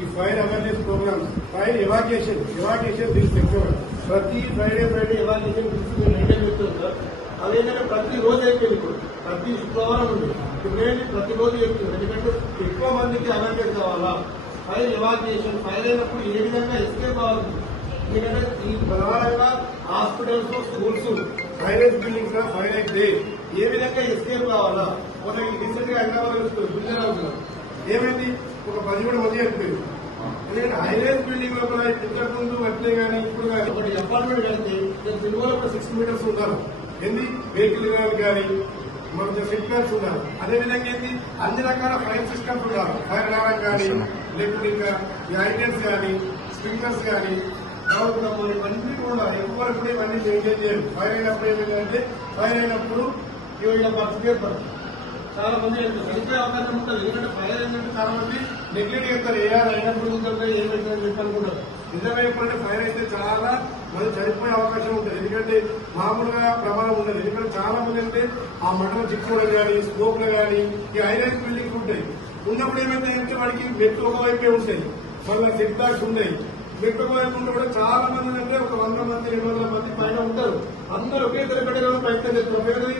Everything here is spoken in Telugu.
ఈ fire awareness programs, fire evacuation drills ఎక్కువ ప్రతి ఫ్రైడే ఎవాక్యుయేషన్ బిల్స్ మెయింటైన్ చేస్తారు సార్. అదేంటంటే ప్రతిరోజు అయిపోయింది, ఇప్పుడు ప్రతి శుక్రవారం ఉంది, ఇప్పుడు ప్రతిరోజు చెప్తుంది. ఎందుకంటే ఎక్కువ మందికి అవేర్నెస్ కావాలా, ఫైర్ ఎవాక్యుయేషన్, ఫైర్ అయినప్పుడు ఏ విధంగా ఎస్కేప్ కావాలి. ఎందుకంటే ఈ ప్రధానంగా హాస్పిటల్స్, స్కూల్స్, ప్రైవేట్ బిల్డింగ్స్ లో ఫైర్ అయితే ఏ విధంగా ఎస్కేప్ కావాలా. మనం రీసెంట్ గా హైదరాబాద్ ఏమైంది, ఒక 17 మంది చనిపోయింది. ఎందుకంటే హైరేజ్ బిల్డింగ్ లోపల ఇంతకు ముందు అట్లే కానీ ఇప్పుడు కానీ ఒకటి అపార్ట్మెంట్ కడితే సినిమాలో 6 మీటర్స్ ఉండాలి. ఏంది వెహికల్ కానీ మనకు సిగ్నల్స్ ఉండాలి. అదేవిధంగా ఏంటి అన్ని రకాల ఫైర్ సిస్టమ్స్ ఉండాలి. ఫైర్ అలారం కానీ, లేకపోతే ఇంకా హైడ్రెంట్స్ కానీ, స్ప్రింక్లర్స్ కానీ, ఇవన్నీ కూడా ఎక్కువ ఇవన్నీ మెయింటైన్ చేయాలి. ఫైర్ అయినప్పుడు ఏమైందంటే ఫైర్ అయినప్పుడు ఇలా పరిస్థితి ఏర్పడుతుంది. చాలా మంది చనిపోయే అవకాశం ఉంటుంది. ఎందుకంటే ఫైర్ ఏంటంటే చాలా మంది నెగ్లెక్ట్ చేస్తారు. అయినప్పుడు ఏమైతుందని చెప్పి అనుకుంటారు. నిజంగా చెప్పాలంటే ఫైర్ అయితే చాలా మంది చనిపోయే అవకాశం ఉంటుంది. ఎందుకంటే మామూలుగా ప్రమాదం ఉండదు. ఎందుకంటే చాలా మంది అంటే ఆ మంటలు చిక్కుకోవడం కానీ, స్మోక్లు కానీ, ఈ హైరైజ్ బిల్డింగ్స్ ఉంటాయి. ఉన్నప్పుడు ఏమైందంటే వాడికి మెట్లు ఒకవైపే ఉంటాయి, మళ్ళీ సెట్ బ్యాక్స్ ఉన్నాయి. మెట్లు ఒకవైపు ఉంటే కూడా చాలా మంది అంటే ఒక 100 మంది 200 మంది పైన ఉంటారు. అందరూ ఒకే దగ్గర ప్రయత్నం చేస్తారు.